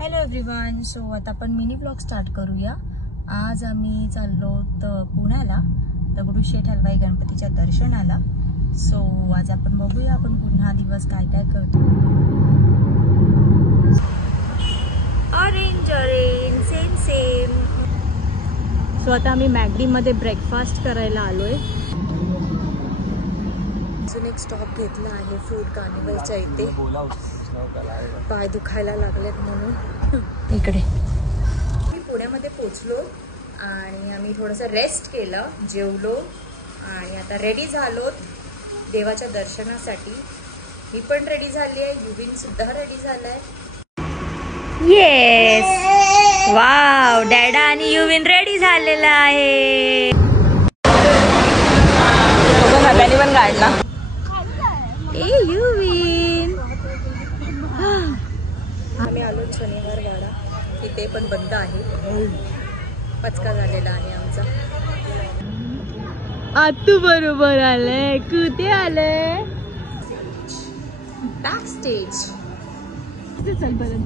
Hello everyone. So आता आपण mini blog start करूया. आज आम्ही चाललो पुण्याला दगडूशेठ हलवाई गणपतीच्या दर्शनाला. सो आज आपण बघूया आपण पुन्हा दिवस काय काय करतो. Orange orange same same. So आता आम्ही मॅगडी मध्ये ब्रेकफास्ट करायला आलोय. अजून एक स्टॉप घेतला आहे फूड कार्निवलच्या इथे. पाय दुखायला लागलेत म्हणून इकडे मी पुण्यामध्ये पोचलो आणि आम्ही थोडंसं रेस्ट केलं, जेवलो आणि आता रेडी झालो देवाच्या दर्शनासाठी. मी पण रेडी झाली आहे, युविन सुद्धा रेडी झालाय. येस, वाव, डॅडा आणि युविन रेडी झालेला आहे. हाताने पण काढला. ए युविन, आम्ही आलो शनिवार वाडा, तिथे पण बंद आहे, पचका झालेला आहे आमचा. आतू बरोबर आले. कुठे आले? Back stage. चल बरं.